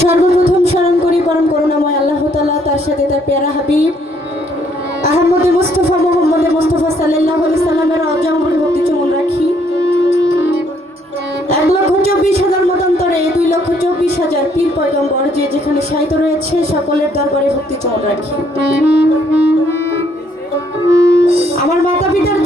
সর্বপ্রথম স্মরণ করি পরম করুণাময় আল্লাহ তাআলা তার সাথে তার পেয়ারা হাবিব, আহমদে মুস্তফা, মোহাম্মদে মুস্তফা সাল্লাহ সাল্লামের অজমর ভক্তি চুমন রাখি। এক লক্ষ চব্বিশ হাজার মতান্তরে দুই লক্ষ চব্বিশ হাজার পীর পয়গম্বর যে যেখানে সাহিত্য রয়েছে, সকলের দরবারে ভক্তি চমন রাখি। আমার মাতা পিতার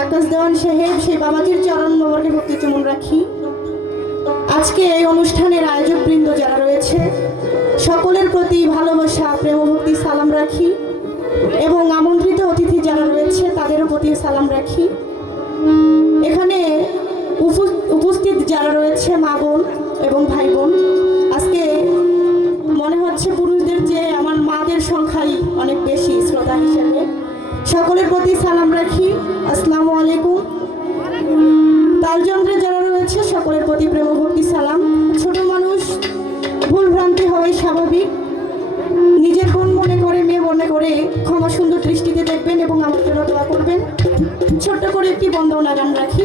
আকাশ দেওয়ান সাহেব, সেই বাবাজির চরণ মোবরকে ভক্তি চমন রাখি। আজকে এই অনুষ্ঠানের আয়োজক বৃন্দ যারা রয়েছে, সকলের প্রতি ভালোবাসা, প্রেম ভক্তি সালাম রাখি এবং আমন্ত্রিত অতিথি যারা রয়েছে, তাদেরও প্রতি সালাম রাখি। এখানে উপ- উপস্থিত যারা রয়েছে, মা বোন এবং ভাই বোন, আজকে মনে হচ্ছে পুরুষদের যে আমার মাদের সংখ্যাই অনেক বেশি, শ্রোতা হিসেবে। সকলের প্রতি সালাম রাখি। আসসালামু আলাইকুম। তালযন্ত্রে যারা রয়েছে, সকলের প্রতি প্রেমভক্তি সালাম। ছোট মানুষ ভুল ভ্রান্তি হওয়াই স্বাভাবিক। নিজের বোন মনে করে, মেয়ে মনে করে, ক্ষমা সুন্দর দৃষ্টিতে দেখবেন এবং আমাদের দোয়া করবেন। ছোট্ট করে একটি বন্দনা গান রাখি